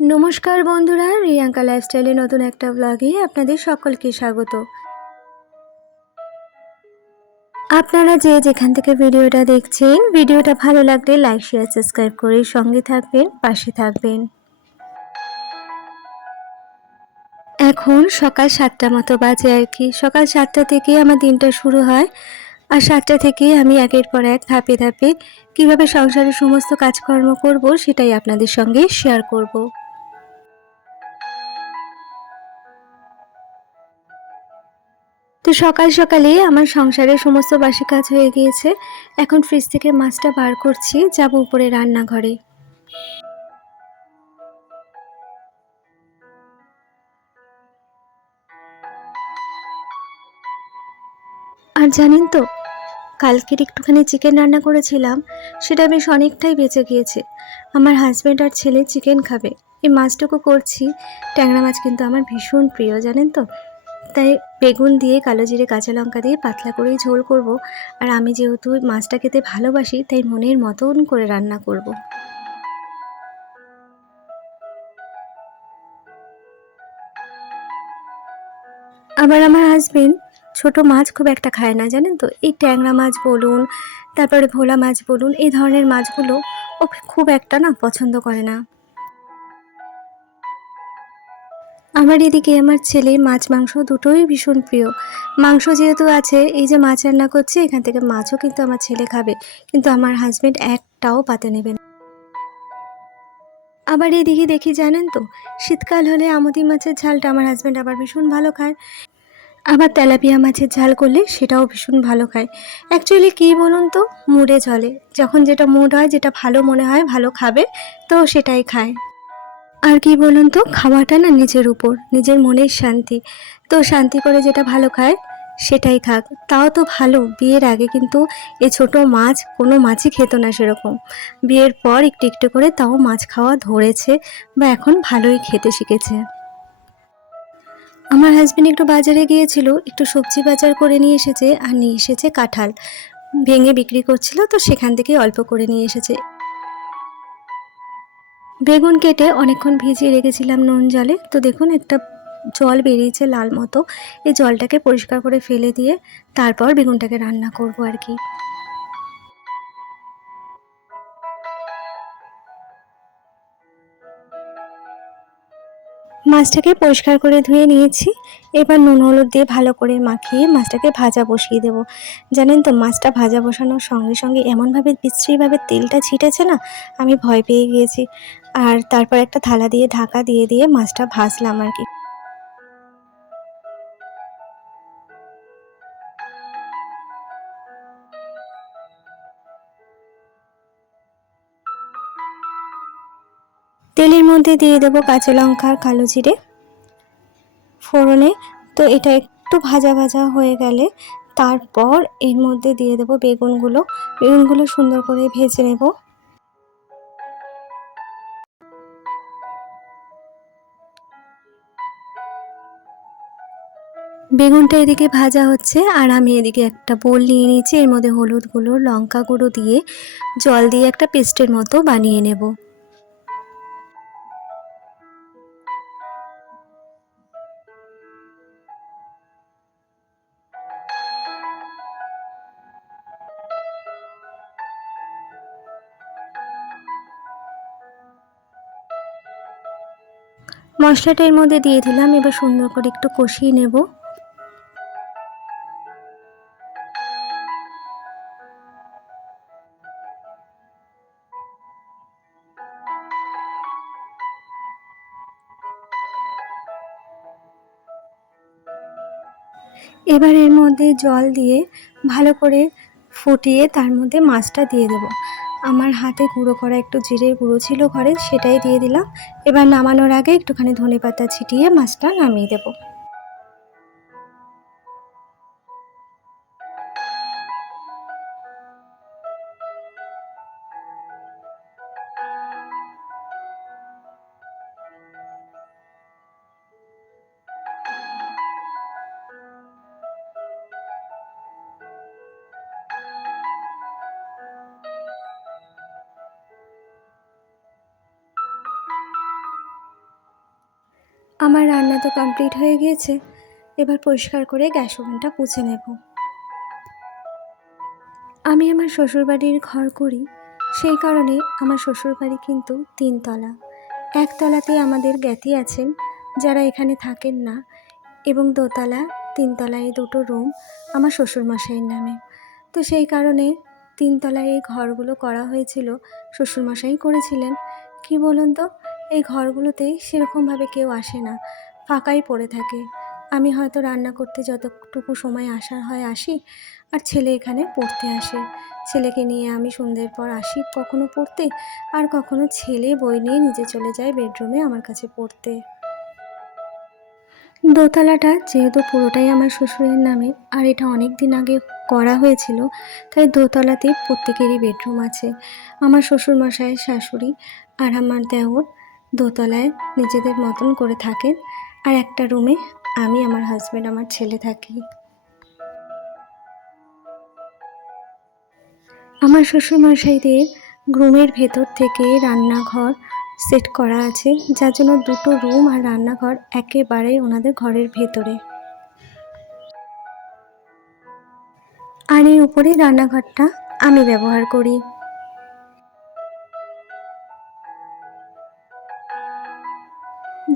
নমস্কার বন্ধুরা, রিয়াঙ্কা লাইফস্টাইলে নতুন একটা ব্লগে আপনাদের সকলকে স্বাগত। আপনারা যে যেখান থেকে ভিডিওটা দেখছেন, ভিডিওটা ভালো লাগলে লাইক শেয়ার সাবস্ক্রাইব করে সঙ্গে থাকবেন, পাশে থাকবেন। এখন সকাল 7টা মতো বাজে আর কি। সকাল 7টা থেকে আমার দিনটা শুরু হয়, আর 7টা থেকে আমি একের পর এক ধাপে ধাপে কীভাবে সংসারের সমস্ত কাজকর্ম করব সেটাই আপনাদের সঙ্গে শেয়ার করব। তো সকাল সকালে আমার সংসারের সমস্ত বাসি কাজ হয়ে গিয়েছে। এখন ফ্রিজ থেকে মাছটা বার করছি, যাব উপরে রান্নাঘরে। আর জানেন তো, কালকের একটুখানি চিকেন রান্না করেছিলাম, সেটা বেশ অনেকটাই বেঁচে গিয়েছে। আমার হাজব্যান্ড আর ছেলে চিকেন খাবে, এই মাছটুকু করছি। ট্যাংরা মাছ কিন্তু আমার ভীষণ প্রিয়, জানেন তো। তাই বেগুন দিয়ে, কালো জিরে, কাঁচা লঙ্কা দিয়ে পাতলা করেই ঝোল করব। আর আমি যেহেতু মাছটা খেতে ভালোবাসি, তাই মনের মতন করে রান্না করব। আবার আমার হাজবেন্ড ছোট মাছ খুব একটা খায় না, জানেন তো। এই ট্যাংরা মাছ বলুন, তারপরে ভোলা মাছ বলুন, এই ধরনের মাছগুলো ও খুব একটা না পছন্দ করে না। আমার এদিকে আমার ছেলে মাছ মাংস দুটোই ভীষণ প্রিয়। মাংস যেহেতু আছে, এই যে মাছ রান্না করছি, এখান থেকে মাছও কিন্তু আমার ছেলে খাবে, কিন্তু আমার হাজবেন্ড একটাও পাতে নেবে না। আবার এদিকে দেখি, জানেন তো, শীতকাল হলে আমুদি মাছের ঝালটা আমার হাজবেন্ড আবার ভীষণ ভালো খায়। আবার তেলাপিয়া মাছের ঝাল করলে সেটাও ভীষণ ভালো খায়। অ্যাকচুয়ালি কী বলুন তো, মুডে চলে। যখন যেটা মুড হয়, যেটা ভালো মনে হয় ভালো খাবে, তো সেটাই খায়। আর কি বলুন তো, খাওয়াটা না নিজের উপর, নিজের মনের শান্তি। তো শান্তি করে যেটা ভালো খায় সেটাই খাক। তাও তো ভালো, বিয়ের আগে কিন্তু এই ছোট মাছ কোনো মাছই খেত না সেরকম। বিয়ের পর একটু একটু করে তাও মাছ খাওয়া ধরেছে, বা এখন ভালোই খেতে শিখেছে। আমার হাজবেন্ড একটু বাজারে গিয়েছিল, একটু সবজি বাজার করে নিয়ে এসেছে, আর নিয়ে এসেছে কাঁঠাল। ভেঙে বিক্রি করছিল, তো সেখান থেকে অল্প করে নিয়ে এসেছে। বেগুন কেটে অনেকক্ষণ ভিজিয়ে রেখেছিলাম নুন জলে, তো দেখুন একটা জল বেরিয়েছে লাল মতো। এই জলটাকে পরিষ্কার করে ফেলে দিয়ে তারপর বেগুনটাকে রান্না করব আর কি। মাছটাকে পরিষ্কার করে ধুয়ে নিয়েছি। এবার নুন হলুদ দিয়ে ভালো করে মাখিয়ে মাছটাকে ভাজা বসিয়ে দেব। জানেন তো, মাছটা ভাজা বসানোর সঙ্গে সঙ্গে এমনভাবে বিশ্রীভাবে তেলটা ছিটেছে না, আমি ভয় পেয়ে গিয়েছি। আর তারপর একটা থালা দিয়ে ঢাকা দিয়ে দিয়ে মাছটা ভাজলাম আর কি। তেলের মধ্যে দিয়ে দেবো কাঁচা লঙ্কা আর কালো জিরে ফোড়নে। তো এটা একটু ভাজা ভাজা হয়ে গেলে তারপর এর মধ্যে দিয়ে দেবো বেগুনগুলো সুন্দর করে ভেজে নেব। বেগুনটা এদিকে ভাজা হচ্ছে, আর আমি এদিকে একটা বোল নিয়ে নিয়েছি। এর মধ্যে হলুদ গুঁড়ো, লঙ্কা গুঁড়ো দিয়ে জল দিয়ে একটা পেস্টের মতো বানিয়ে নেব। মশলাটা এর মধ্যে দিয়ে দিলাম, এবার সুন্দর করে একটু কষিয়ে নেব। এবার এর মধ্যে জল দিয়ে ভালো করে ফুটিয়ে তার মধ্যে মাছটা দিয়ে দেবো। আমার হাতে গুঁড়ো করা একটু জিরের গুঁড়ো ছিল ঘরে, সেটাই দিয়ে দিলাম। এবার নামানোর আগে একটুখানি ধনেপাতা ছিটিয়ে মাছটা নামিয়ে দেবো। আমার রান্না তো কমপ্লিট হয়ে গিয়েছে, এবার পরিষ্কার করে গ্যাস ওভেনটা পুছে নেব। আমি আমার শ্বশুরবাড়ির ঘর করি, সেই কারণে আমার শ্বশুরবাড়ি কিন্তু ৩ তলা। একতলাতে আমাদের জ্ঞাতি আছেন যারা এখানে থাকেন না, এবং দোতলা ৩ তলায় ২টো রুম আমার শ্বশুরমশাইয়ের নামে। তো সেই কারণে ৩ তলায় এই ঘরগুলো করা হয়েছিল, শ্বশুরমশাই করেছিলেন। কি বলুন তো, এই ঘরগুলোতে সেরকমভাবে কেউ আসে না, ফাঁকাই পড়ে থাকে। আমি হয়তো রান্না করতে যতটুকু সময় আসার হয় আসি, আর ছেলে এখানে পড়তে আসে। ছেলেকে নিয়ে আমি সন্ধ্যের পর আসি কখনো পড়তে, আর কখনো ছেলে বই নিয়ে নিজে চলে যায় বেডরুমে আমার কাছে পড়তে। দোতলাটা যেহেতু পুরোটাই আমার শ্বশুরের নামে, আর এটা অনেক দিন আগে করা হয়েছিল, তাই দোতলাতে প্রত্যেকেরই বেডরুম আছে। আমার শ্বশুরমশাই, শাশুড়ি আর আমার দেওর দোতলায় নিজেদের মতন করে থাকেন, আর একটা রুমে আমি, আমার হাজব্যান্ড, আমার ছেলে থাকি। আমার শ্বশুরমশাইদের রুমের ভেতর থেকে রান্নাঘর সেট করা আছে, যার জন্য 2টো রুম আর রান্নাঘর একেবারে ওনাদের ঘরের ভেতরে। আর এই উপরে রান্নাঘরটা আমি ব্যবহার করি।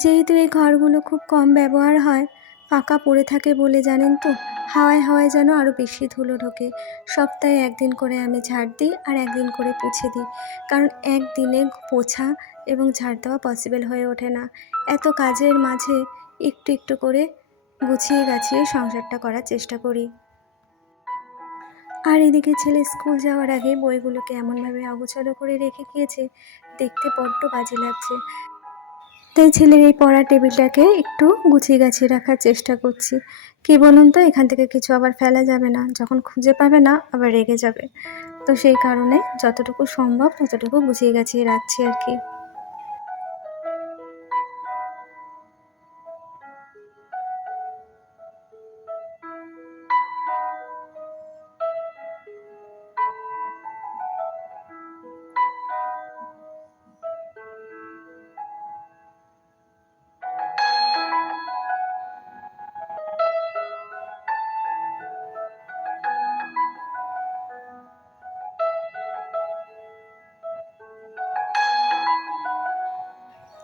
যেহেতু এই ঘরগুলো খুব কম ব্যবহার হয়, ফাঁকা পড়ে থাকে বলে জানেন তো, হাওয়ায় হাওয়ায় যেন আরও বেশি ধুলো ঢোকে। সপ্তাহে একদিন করে আমি ঝাড় দিই আর একদিন করে পুছে দিই, কারণ একদিনে পোছা এবং ঝাড় দেওয়া পসিবল হয়ে ওঠে না। এত কাজের মাঝে একটু একটু করে গুছিয়ে গাছিয়ে সংসারটা করার চেষ্টা করি। আর এদিকে ছেলে স্কুল যাওয়ার আগে বইগুলোকে এমনভাবে অগোছালো করে রেখে গিয়েছে, দেখতে বড্ড বাজে লাগছে। তাই ছেলের এই পড়ার টেবিলটাকে একটু গুছিয়ে গাছিয়ে রাখার চেষ্টা করছি। কী বলুন তো, এখান থেকে কিছু আবার ফেলা যাবে না, যখন খুঁজে পাবে না আবার রেগে যাবে। তো সেই কারণে যতটুকু সম্ভব ততটুকু গুছিয়ে গাছিয়ে রাখছি আর কি।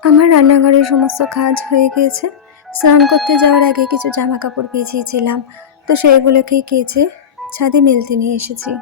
আমার রান্নাঘরের সমস্ত কাজ হয়ে গিয়েছে। স্নান করতে যাওয়ার আগে কিছু জামা কাপড় ভিজিয়েছিলাম, তো সেইগুলোকেই কেচে ছাদে মেলতে নিয়ে এসেছি।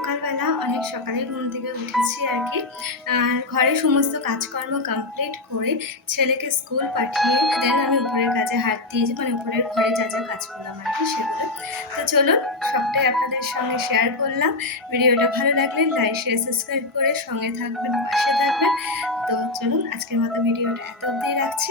সকালবেলা অনেক সকালে ঘুম থেকে উঠেছি আর কি, আর ঘরের সমস্ত কাজকর্ম কমপ্লিট করে ছেলেকে স্কুল পাঠিয়ে দেন আমি উপরের কাজে হাত দিয়েছি, মানে উপরের ঘরে যা যা কাজ করলাম আর কি সেগুলো। তো চলুন সবটাই আপনাদের সঙ্গে শেয়ার করলাম। ভিডিওটা ভালো লাগলে লাইক শেয়ার সাবস্ক্রাইব করে সঙ্গে থাকবেন, পাশে থাকবেন। তো চলুন আজকের মতো ভিডিওটা এত অবধি রাখছি।